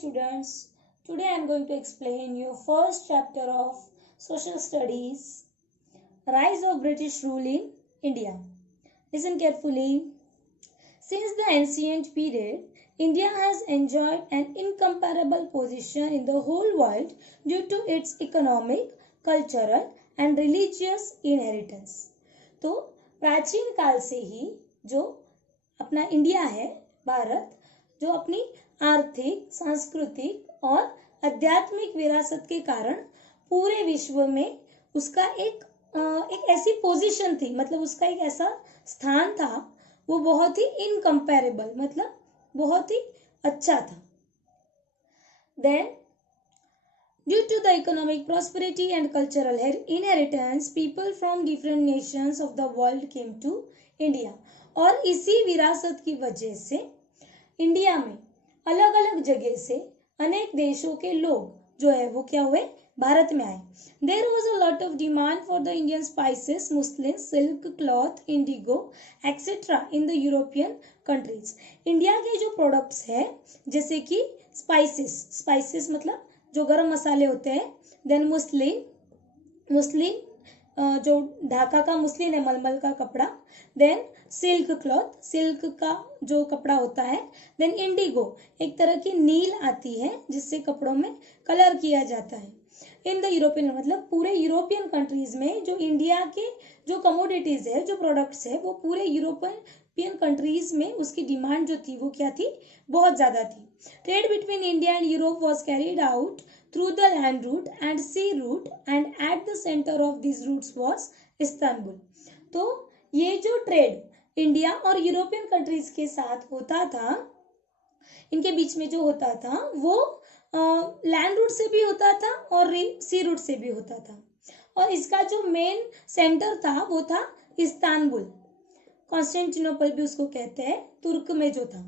students. Today I am going to explain your first chapter of Social Studies, Rise of British Rule in India. Listen carefully. Since the ancient period, India has enjoyed an incomparable position in the whole world due to its economic, cultural and religious inheritance. तो प्राचीन काल से ही जो अपना India है, भारत, जो अपनी आर्थिक, सांस्कृतिक और आध्यात्मिक विरासत के कारण पूरे विश्व में उसका एक ऐसी पोजीशन थी, मतलब उसका एक ऐसा स्थान था, वो बहुत ही इनकम्पेरेबल, मतलब बहुत ही अच्छा था. Then, due to the economic prosperity and cultural inheritance, people from different nations of the world came to India. और इसी विरासत की वजह से इंडिया में अलग अलग जगह से अनेक देशों के लोग जो है वो क्या हुए, भारत में आए. There was a lot of demand for the Indian spices, muslin, silk, cloth, indigo, etc. in the European countries. India के जो प्रोडक्ट्स है जैसे कि स्पाइसेस मतलब जो गरम मसाले होते हैं, देन मुस्लिन जो ढाका का मुस्लिन है, मलमल का कपड़ा, देन सिल्क क्लॉथ, सिल्क का जो कपड़ा होता है, देन इंडिगो एक तरह की नील आती है जिससे कपड़ों में कलर किया जाता है. इन द यूरोपियन मतलब पूरे यूरोपियन कंट्रीज में जो इंडिया के जो कमोडिटीज है, जो प्रोडक्ट्स है, वो पूरे यूरोपियन कंट्रीज में उसकी डिमांड जो थी वो क्या थी, बहुत ज्यादा थी. Trade between India and Europe was carried out through the land route and sea route, and at the center of these routes was Istanbul. तो ये जो ट्रेड इंडिया और यूरोपियन कंट्रीज के साथ होता था, इनके बीच में जो होता था वो लैंड रूट से भी होता था और सी रूट से भी होता था. और इसका जो मेन सेंटर था वो था इस्तांबुल, कॉन्स्टेंटिनोपल भी उसको कहते हैं, तुर्क में जो था.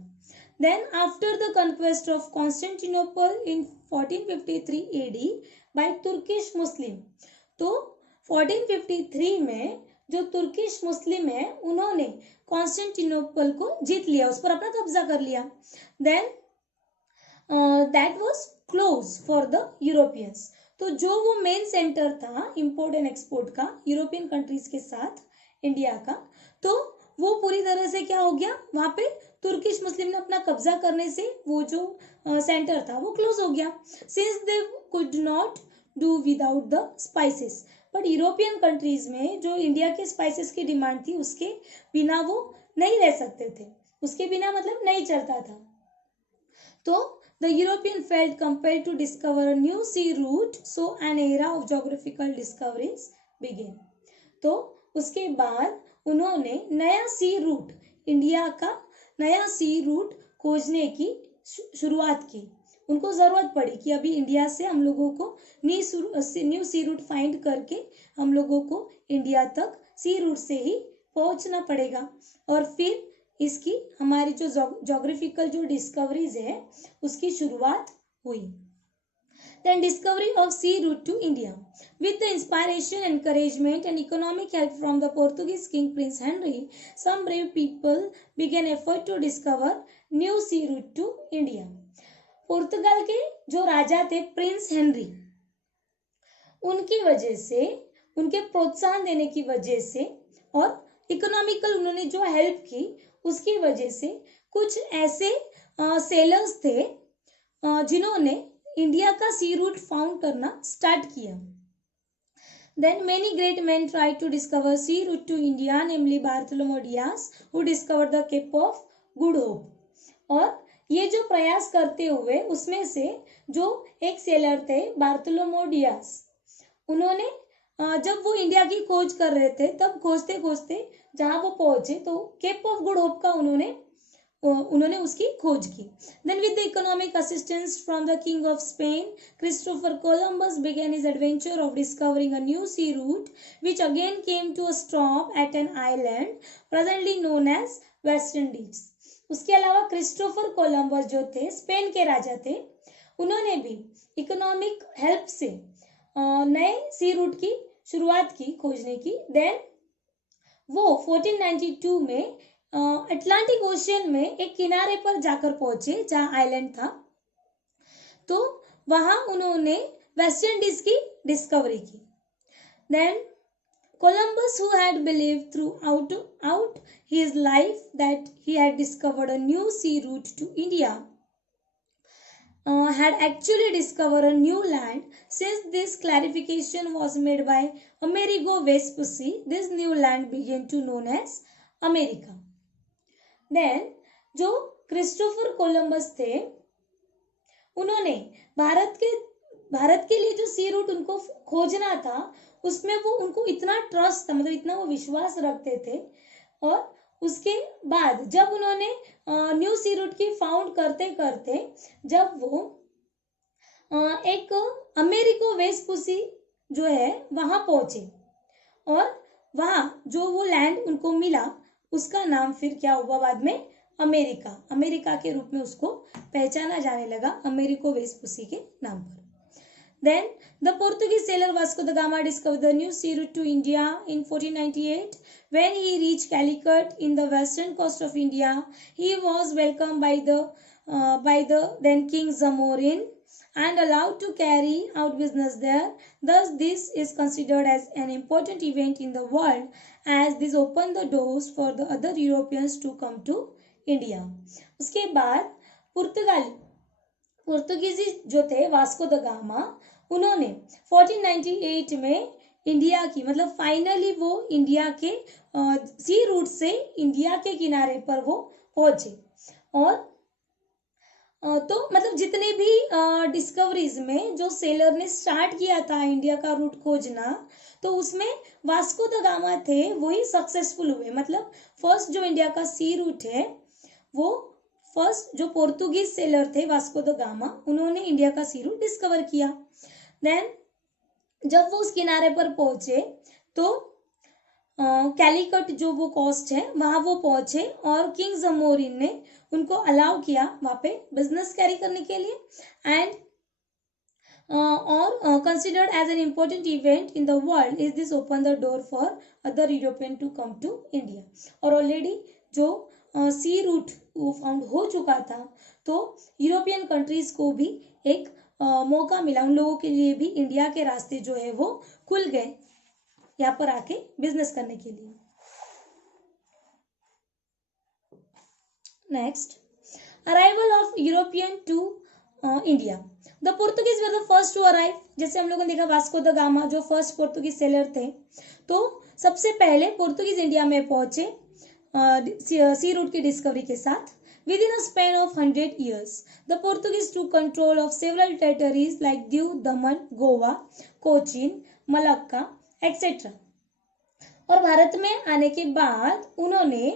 Then after the conquest of Constantinople in 1453 AD by Turkish Muslim, तो 1453 में जो तुर्किश मुस्लिम है उन्होंने कॉन्स्टेंटिनोपल को जीत लिया, उस पर अपना कब्जा कर लिया. Then that was closed for the Europeans. तो जो वो मेन सेंटर था इम्पोर्ट एंड एक्सपोर्ट का यूरोपियन कंट्रीज के साथ इंडिया का, तो वो पूरी तरह से क्या हो गया, वहां पे तुर्किश मुस्लिम ने अपना कब्जा करने से वो जो सेंटर था वो क्लोज हो गया. Since they could not do without the spices, but European countries में जो इंडिया के स्पाइसेस की डिमांड थी उसके बिना वो नहीं रह सकते थे, उसके बिना मतलब नहीं चलता था. तो the European felt compelled to discover a new sea route, so an era of geographical discoveries begin. तो उसके बाद उन्होंने नया सी रूट, इंडिया का नया सी रूट खोजने की शुरुआत की. उनको जरूरत पड़ी कि अभी इंडिया से हम लोगों को न्यू सी रूट फाइंड करके हम लोगों को इंडिया तक सी रूट से ही पहुंचना पड़ेगा. और फिर इसकी हमारी जो ज्योग्राफिकल जो डिस्कवरीज है उसकी शुरुआत हुई. Then discovery of sea route to India. With the inspiration, encouragement and economic help from the Portuguese King Prince Henry, some brave people began effort to discover new sea route to India. पुर्तगाल के जो राजा थे Prince Henry, उनकी वजह से, उनके प्रोत्साहन देने की वजह से और इकोनॉमिकल उन्होंने जो हेल्प की उसकी वजह से कुछ ऐसे सेलर्स थे जिन्होंने इंडिया का सी रूट फाउंड करना स्टार्ट किया. Then many great men tried to discover sea route to India, namely Bartholomew Dias, who discovered the Cape of Good Hope. और ये जो प्रयास करते हुए उसमें से जो एक सेलर थे बार्थोलोमेव डियास, उन्होंने जब वो इंडिया की खोज कर रहे थे तब खोजते खोजते जहां वो पहुंचे तो केप ऑफ गुड होप का उन्होंने उसकी खोज की. Then with the economic assistance from the King of Spain, Christopher Columbus began his adventure of discovering a new sea route, which again came to a stop at an island presently known as West Indies. उसके अलावा Christopher Columbus जो थे, Spain के राजा थे, उन्होंने भी economic help से नए सी रूट की शुरुआत की खोजने की. देन वो 1492 में अटलांटिक ओशियन में एक किनारे पर जाकर पहुंचे जहां आइलैंड था. वहां उन्होंने वेस्ट इंडीज की डिस्कवरी की। Then Columbus, who had believed throughout his life that he had discovered a new sea route to India, had actually discovered a new land. Since this clarification was made by Amerigo Vespucci, this new land began to known as America. Then जो Christopher Columbus थे, उन्होंने भारत के लिए जो sea root उनको खोजना था, उसमें वो उनको इतना ट्रस्ट था, मतलब इतना वो विश्वास रखते थे। और उसके बाद जब उन्होंने न्यू सी रूट की फाउंड करते करते जब वो एक अमेरिको वेस्पुसी जो है वहां पहुंचे, और वहां जो वो लैंड उनको मिला उसका नाम फिर क्या हुआ बाद में अमेरिका के रूप में उसको पहचाना जाने लगा, अमेरिको वेस्पुसी के नाम पर। Then the Portuguese sailor Vasco da Gama discovered the new sea route to India in 1498. When he reached Calicut in the western coast of India, he was welcomed by the then King Zamorin and allowed to carry out business there. Thus, this is considered as an important event in the world, as this opened the doors for the other Europeans to come to India. उसके बाद पुर्तगाली जो थे Vasco da gamma, उन्होंने 1498 में India की, मतलब finally वो इंडिया के सी रूट से इंडिया के किनारे पर वो पहुंचे। और तो मतलब जितने भी डिस्कवरीज में जो सेलर ने स्टार्ट किया था इंडिया का रूट खोजना, तो उसमें वास्को द गामा थे वही सक्सेसफुल हुए। मतलब फर्स्ट जो इंडिया का सी रूट है, वो फर्स्ट जो पोर्तुगीज सेलर थे वास्को द गामा, उन्होंने इंडिया का सी रूट डिस्कवर किया। देन जब वो उस किनारे पर पहुंचे तो कैलिकट जो वो कोस्ट है वहां वो पहुंचे, और किंग जमोरिन ने उनको अलाउ किया वहां पे बिजनेस कैरी करने के लिए, एंड और considered as an important event in the world, is this open the door for other European to come to India. और ऑलरेडी जो सी रूट वो फाउंड हो चुका था, तो यूरोपियन कंट्रीज को भी एक मौका मिला, उन लोगों के लिए भी इंडिया के रास्ते जो है वो खुल गए यहाँ पर आके बिजनेस करने के लिए। Next, arrival of European to India. The Portuguese were the first to arrive. जैसे हम लोगों ने देखा वास्को द गामा जो फर्स्ट पोर्तुगीज सेलर थे, तो सबसे पहले पोर्तुगीज इंडिया में पहुंचे सी रूट की डिस्कवरी के साथ। Within a span of 100 years, the Portuguese took control of several territories like Diu, Daman, Goa, Cochin, Malacca, etc. और भारत में आने के बाद उन्होंने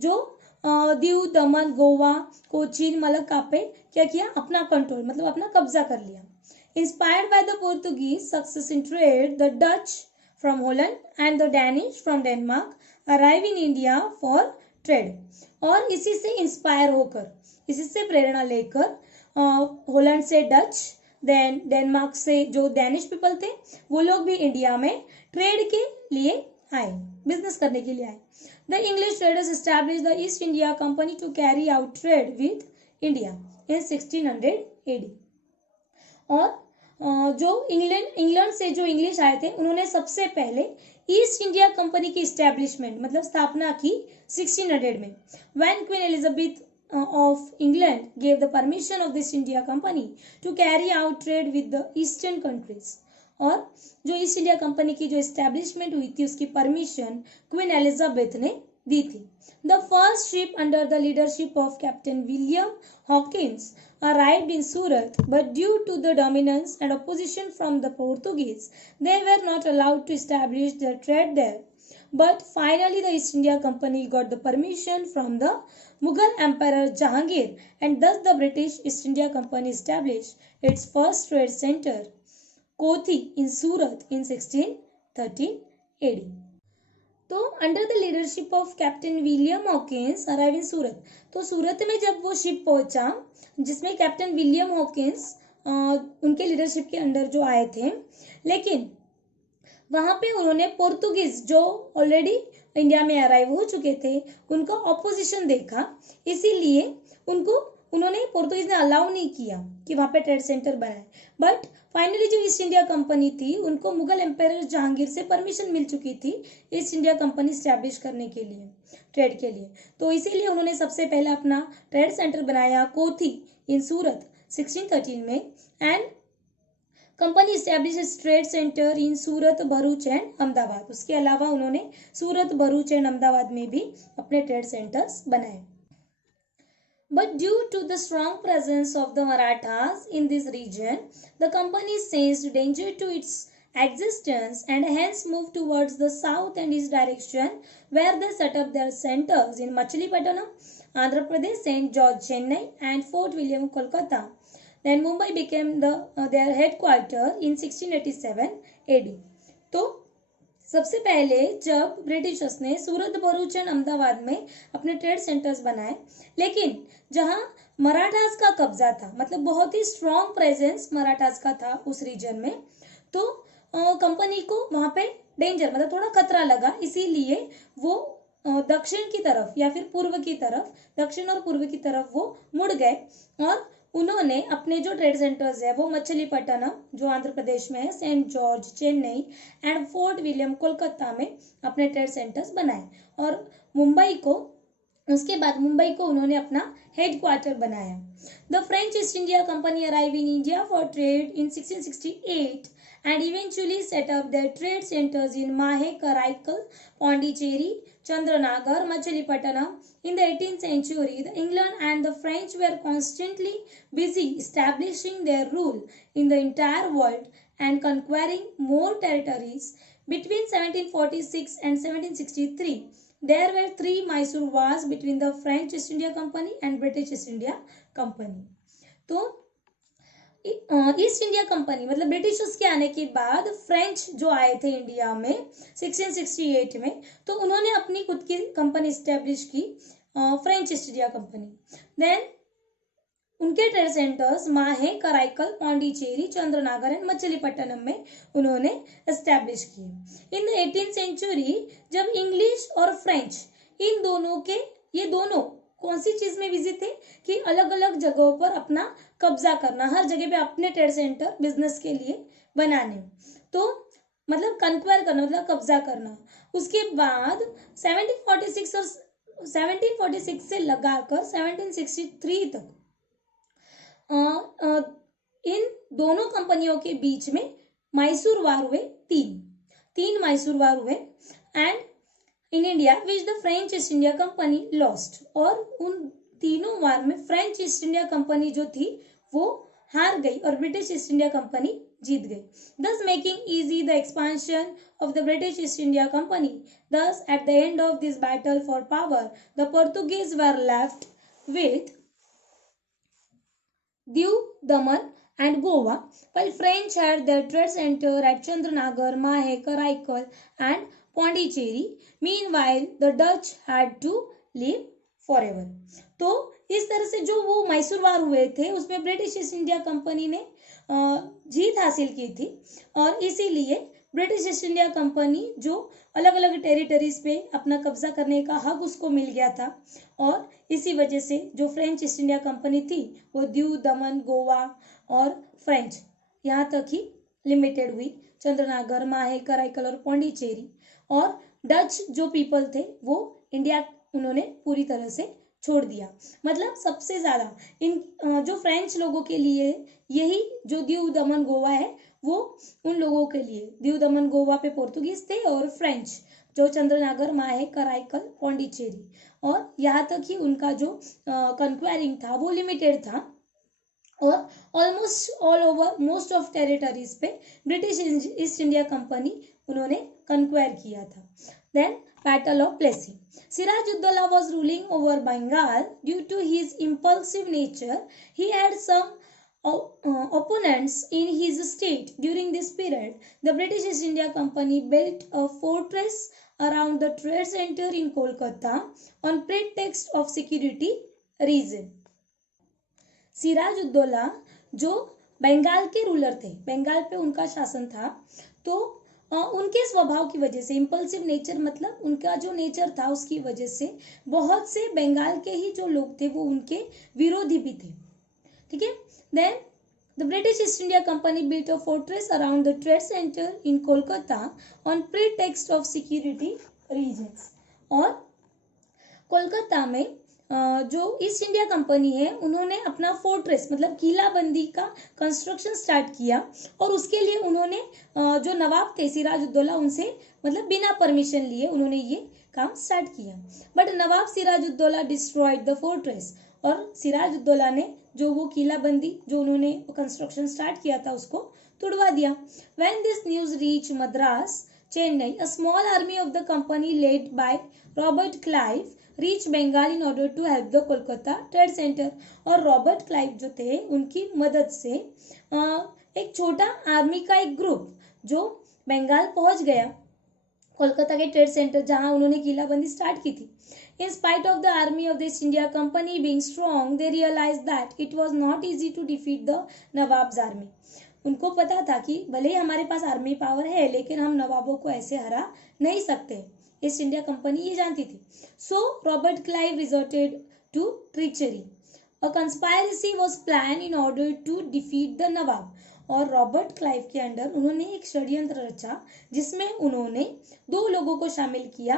जो दीव, दमन, गोवा, कोचीन, मलक्का पे क्या किया, अपना कंट्रोल मतलब अपना कब्जा कर लिया। Inspired by the Portuguese success in trade, the Dutch from Holland and the Danish from Denmark arrived in India for trade. और इसी से इंस्पायर होकर, इसी से प्रेरणा लेकर हॉलैंड से डच, देन डेनमार्क से जो डैनिश पीपल थे, वो लोग भी इंडिया में ट्रेड के लिए आए, बिजनेस करने के लिए आए। The English traders established the East India Company to carry out trade with India in 1600 AD। और जो इंग्लैंड से जो इंग्लिश आए थे, उन्होंने सबसे पहले ईस्ट इंडिया कंपनी की इस्टेब्लिशमेंट मतलब स्थापना की 1600 में। When queen Elizabeth of England gave the permission of this India Company to carry out trade with the eastern countries। और जो ईस्ट इंडिया कंपनी की जो इस्टेब्लिशमेंट हुई थी उसकी परमिशन क्वीन एलिजाबेथ ने दी थी। The first ship under the leadership of Captain William Hawkins arrived in Surat, but due to the dominance and opposition from the Portuguese, they were not allowed to establish their trade there। But finally the East India Company got the permission from the Mughal Emperor Jahangir, and thus the British East India Company established its first trade center, Kothi in Surat in 1613 AD। तो under the leadership of captain William Hawkins arrive in Surat. तो सूरत में जब वो ship पहुंचा जिसमें captain William Hawkins उनके leadership के under जो आए थे, लेकिन वहां पे उन्होंने पोर्तुगीज जो ऑलरेडी इंडिया में अराइव हो चुके थे उनका ऑपोजिशन देखा, इसीलिए उनको उन्होंने पोर्तुगीज ने अलाउ नहीं किया कि वहां पे ट्रेड सेंटर बनाए, बट फाइनली जो ईस्ट इंडिया कंपनी थी उनको मुगल एम्पायर जहांगीर से परमिशन मिल चुकी थी ईस्ट इंडिया कंपनी स्टैब्लिश करने के लिए, ट्रेड के लिए। तो इसीलिए उन्होंने सबसे पहले अपना ट्रेड सेंटर बनाया कोथी इन सूरत 1613 में, and company establish trade centre in Surat, Bharuch and Ahmedabad. उसके अलावा उन्होंने सूरत, भरूच एंड अहमदाबाद में भी अपने ट्रेड सेंटर्स बनाए। But due to the strong presence of the Marathas in this region, the company sensed danger to its existence and hence moved towards the south and east direction, where they set up their centers in Machilipatnam, Andhra Pradesh, St. George, Chennai, and Fort William, Kolkata. Then Mumbai became their headquarters in 1687 AD. तो सबसे पहले जब Britishers ने सूरत, Bharuch and Ahmedabad में अपने trade centres बनाए, लेकिन जहां मराठास का कब्जा था, मतलब बहुत ही स्ट्रॉन्ग प्रेजेंस मराठास का था उस रीजन में, तो कंपनी को वहां पे डेंजर, मतलब थोड़ा खतरा लगा, इसीलिए वो दक्षिण की तरफ या फिर पूर्व की तरफ, दक्षिण और पूर्व की तरफ वो मुड़ गए और उन्होंने अपने जो ट्रेड सेंटर्स है वो मछलीपट्टनम जो आंध्र प्रदेश में है, Saint George Chennai and Fort William Kolkata में अपने ट्रेड सेंटर्स बनाए, और मुंबई को, उसके बाद मुंबई को उन्होंने अपना हेडक्वार्टर बनाया। The French East India company arrive in India for trade in 1668 and eventually set up their trade centers in Mahe, Karaikal, Pondicherry, Chandranagar, Machilipatnam. In the 18th century, the England and the French were constantly busy establishing their rule in the entire world and conquering more territories. Between 1746 and 1763, there were 3 Mysore wars between the French East India Company and British East India Company. तो East India company मतलब Britishers के आने के बाद French जो आए थे India में 1668 में, तो उन्होंने अपनी खुद की कंपनी स्टैब्लिश की, French East India Company. Then उनके trade centres Mahe, Karaikal, Pondicherry, Chandranagar and Machilipatnam में उन्होंने एस्टैब्लिश किए। इन द 18th सेंचुरी जब इंग्लिश और फ्रेंच इन दोनों के, ये दोनों कौन सी चीज में बिजी थे कि अलग अलग जगहों पर अपना कब्जा करना, हर जगह पे अपने ट्रेड सेंटर बिजनेस के लिए बनाने, तो मतलब कंक्वायर करना मतलब कब्जा करना। उसके बाद 1746 से लगाकर 1763 तक इन दोनों कंपनियों के बीच में मैसूर वार हुए, तीन मैसूर वार हुए, and in India which the French East India company lost, और उन तीनों वार में फ्रेंच ईस्ट इंडिया कंपनी जो थी वो हार गई और ब्रिटिश ईस्ट इंडिया कंपनी जीत गई, thus making easy the expansion of the British East India Company. Thus, at the end of this battle for power, the Portuguese were left with Diu, Daman and Goa, while French had their trade center at Chandranagar, Mahe, Karaikal and Pondicherry. Meanwhile, the Dutch had to live forever. तो इस तरह से जो वो मैसूर वार हुए थे उसमें British East India company ने जीत हासिल की थी, और इसीलिए ब्रिटिश ईस्ट इंडिया कंपनी जो अलग अलग टेरिटरीज पे अपना कब्जा करने का हक उसको मिल गया था, और इसी वजह से जो फ्रेंच ईस्ट इंडिया कंपनी थी वो दीव, दमन, गोवा और फ्रेंच यहाँ तक ही लिमिटेड हुई, चंद्रनागर, माहे, कराईकल और पौंडीचेरी, और डच जो पीपल थे वो इंडिया उन्होंने पूरी तरह से छोड़ दिया। मतलब सबसे ज्यादा इन जो फ्रेंच लोगों के लिए यही जो दीव, दमन, गोवा है वो उन लोगों के लिए, दीव, दमन, गोवा पे पोर्तुगीज थे और फ्रेंच जो चंद्रनागर, माहे, कराईकल, पौंडीचेरी, और यहाँ तक ही उनका जो कंक्वायरिंग था वो लिमिटेड था, और almost all over most of territories पे ब्रिटिश ईस्ट इंडिया कंपनी उन्होंने कंक्वायर किया था। Then Battle of Plassey. Siraj-ud-Dowla was ruling over Bengal. Due to his impulsive nature, he had some opponents in his state. During this period, the British East India Company built a fortress around the trade center in Kolkata on pretext of security reason. सिराज-उद-दौला जो बंगाल के ruler थे, बंगाल पे उनका शासन था, तो उनके स्वभाव की वजह से, इम्पल्सिव नेचर मतलब उनका जो नेचर था उसकी वजह से बहुत से बंगाल के ही जो लोग थे वो उनके विरोधी भी थे। ठीक है। Then the British East India Company built a fortress around the trade centre in Kolkata on pretext of security reasons. और कोलकाता में जो ईस्ट इंडिया कंपनी है उन्होंने अपना फोर्ट्रेस मतलब किलाबंदी का कंस्ट्रक्शन स्टार्ट किया, और उसके लिए उन्होंने जो नवाब थे सिराजुद्दौला उनसे मतलब बिना परमिशन लिए उन्होंने ये काम स्टार्ट किया। But nawab Sirajuddaula destroyed the fortress, और सिराजुद्दौला ने जो वो किलाबंदी जो उन्होंने कंस्ट्रक्शन स्टार्ट किया था उसको तोड़वा दिया। When this news reach Madras Chennai, a small army of the company led by Robert Clive reach Bengal in order to help the Kolkata trade centre. और रॉबर्ट क्लाइव जो थे उनकी मदद से एक छोटा आर्मी का एक ग्रुप जो बंगाल पहुंच गया, कोलकाता के ट्रेड सेंटर जहां उन्होंने किलाबंदी स्टार्ट की थी। In spite of the army of the East India Company being strong, they realized that it was not easy to defeat the Nawab's army. उनको पता था कि भले ही हमारे पास आर्मी पावर है लेकिन हम नवाबों को ऐसे हरा नहीं सकते। ईस्ट इंडिया कंपनी ये जानती थी। So Robert Clive resorted to treachery. A conspiracy was plan in order to defeat the nawab. और रॉबर्ट क्लाइव के अंडर उन्होंने एक षड्यंत्र रचा जिसमें उन्होंने दो लोगों को शामिल किया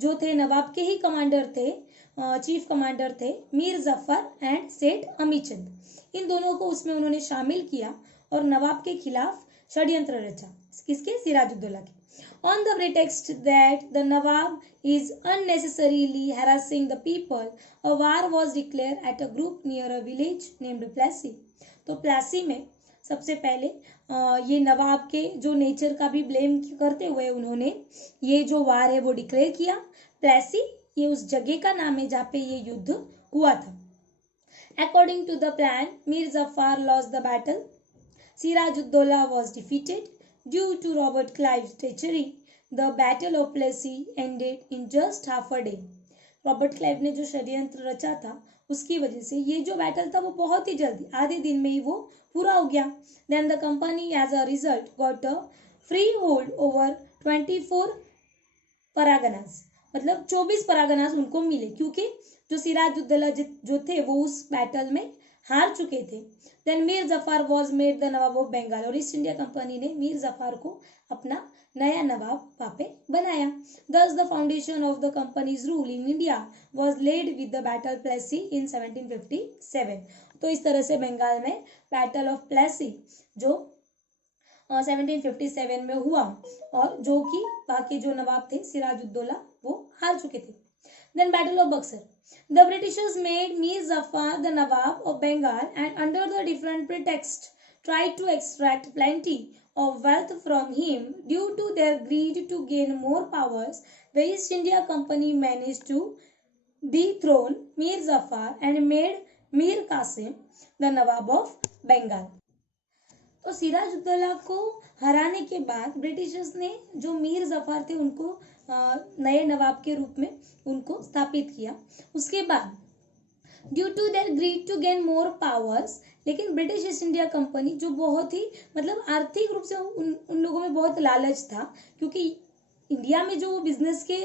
जो थे नवाब के ही कमांडर थे, चीफ कमांडर थे मीर जफर एंड सेठ अमीचंद। इन दोनों को उसमें उन्होंने शामिल किया और नवाब के खिलाफ षड्यंत्र रचा। किसके? सिराजुद्दौला के। On the pretext that the Nawab is unnecessarily harassing the people, a war was declared at a group near a village named Plassey. तो प्लासी में सबसे पहले ये नवाब के जो नेचर का भी ब्लेम करते हुए उन्होंने ये जो वार है वो डिक्लेयर किया। प्लासी ये उस जगह का नाम है जहाँ पे ये युद्ध हुआ था। According to the plan, Mir Jafar lost the battle. Sirajuddaulah was defeated. Due to Robert Clive's treachery, the Battle of Plassey ended in just half a day. Robert Clive ने जो षड्यंत्र रचा था उसकी वजह से ये जो बैटल था वो बहुत ही जल्दी आधे दिन में ही वो पूरा हो गया। Then the company as a result got a freehold over 24 Parganas, मतलब 24 परगनास उनको मिले क्योंकि जो सिराजुद्दौला जो थे वो उस बैटल में हार चुके थे। Then Mir Jafar was made the nawab of Bengal. और ईस्ट इंडिया कंपनी ने मीर जफर को अपना नया नवाब वहाँ पे बनाया। Thus the foundation of the company's rule in India was laid with the Battle of Plassey in 1757. तो इस तरह से बंगाल में बैटल ऑफ प्लेसी जो 1757 में हुआ और जो कि बाकी जो नवाब थे सिराजुद्दौला वो हार चुके थे। Then Battle of Buxar. The Britishers made Mir Jafar the Nawab of Bengal and under the different pretext tried to extract plenty of wealth from him. Due to their greed to gain more powers, the East India Company managed to dethrone Mir Jafar and made Mir Qasim the Nawab of Bengal. तो सिराजुद्दौला को हराने के बाद Britishers ने जो मीर जफर थे उनको नए नवाब के रूप में उनको स्थापित किया। उसके बाद due to their greed to gain more powers, लेकिन ब्रिटिश ईस्ट इंडिया कंपनी जो बहुत ही मतलब आर्थिक रूप से उन लोगों में बहुत लालच था क्योंकि इंडिया में जो बिजनेस के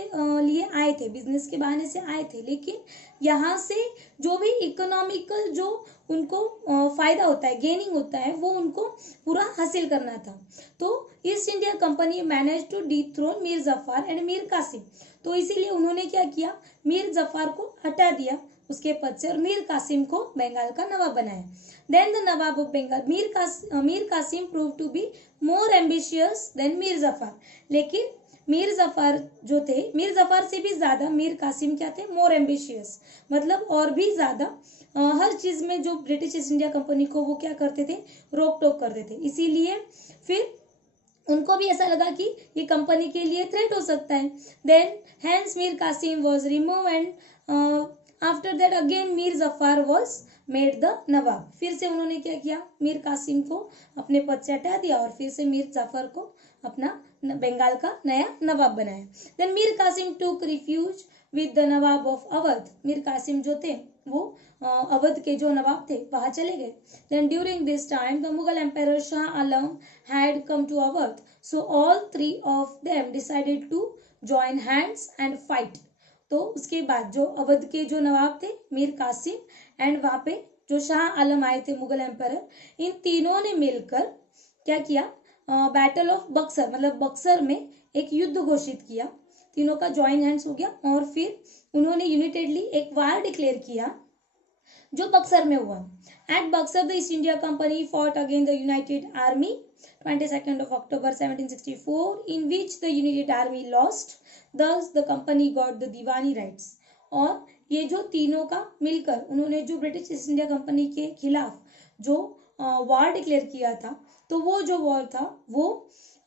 लिए आए थे, बिजनेस के बहाने से आए थे, लेकिन यहाँ से जो भी इकोनॉमिकल जो उनको फायदा होता है, गेनिंग होता है, वो उनको पूरा हासिल करना था। तो East India Company manage to dethrone Mir Jafar and Mir Qasim. तो इसीलिए उन्होंने क्या किया, मीर जफर को हटा दिया उसके पद से और मीर कासिम को बंगाल का नवाब बनाया। Then the nawab of Bengal Mir Qasim prove to be more ambitious than Mir Jafar. लेकिन मीर जफर जो थे, मीर जफर से भी ज्यादा मीर कासिम क्या थे, मोर एम्बिशियस, मतलब और भी ज्यादा हर चीज में जो ब्रिटिश ईस्ट इंडिया कंपनी को वो क्या करते थे, रोक टोक करते थे। इसीलिए फिर उनको भी ऐसा लगा कि ये कंपनी के लिए थ्रेट हो सकता है। Then hence Mir Qasim was remove and after that again Mir Jafar was made the nawab. फिर से उन्होंने क्या किया, मीर कासिम को अपने पद से हटा दिया और फिर से मीर जफर को अपना बंगाल का नया नवाब बनाया। Then Mir Qasim took refuge with the nawab of Awadh. Mir Qasim जो थे वो अवध के जो नवाब थे वहां चले गए. Then during this time the Mughal empire Shah Alam had come to Awadh, so all three of them decided to join hands and fight. तो उसके बाद जो अवध के जो नवाब थे मीर कासिम एंड वहां पे जो शाह आलम आए थे मुगल एम्पायर, इन तीनों ने मिलकर क्या किया, बैटल ऑफ बक्सर मतलब बक्सर में एक युद्ध घोषित किया. तीनों का ज्वाइन हैंड्स हो गया और फिर उन्होंने यूनाइटेडली एक वार डिक्लेयर किया जो बक्सर में हुआ. At Buxar the East India Company fought against the united army 22nd of October 1764, in which the United Army lost. Thus the company got the Deewani rights. और ये जो तीनों का मिलकर उन्होंने जो ब्रिटिश ईस्ट इंडिया कंपनी के खिलाफ जो वॉर डिक्लेयर किया था, तो वो जो वॉर था वो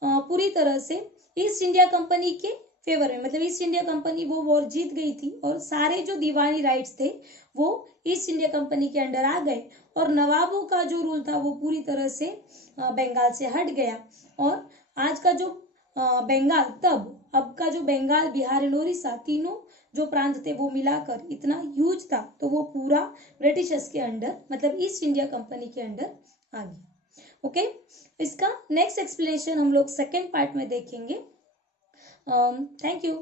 पूरी तरह से ईस्ट इंडिया कंपनी के फेवर में, मतलब ईस्ट इंडिया कंपनी वो वॉर जीत गई थी और सारे जो दीवानी राइट्स थे वो ईस्ट इंडिया कंपनी के अंडर आ गए और नवाबों का जो रूल था वो पूरी तरह से बंगाल से हट गया. और आज का जो बंगाल तब अब का जो बंगाल, बिहार एंड उड़ीसा तीनों जो प्रांत थे वो मिलाकर इतना ह्यूज था, तो वो पूरा ब्रिटिशर्स के अंडर मतलब ईस्ट इंडिया कंपनी के अंडर आ गया. ओके, इसका नेक्स्ट एक्सप्लेनेशन हम लोग सेकेंड पार्ट में देखेंगे. Thank you.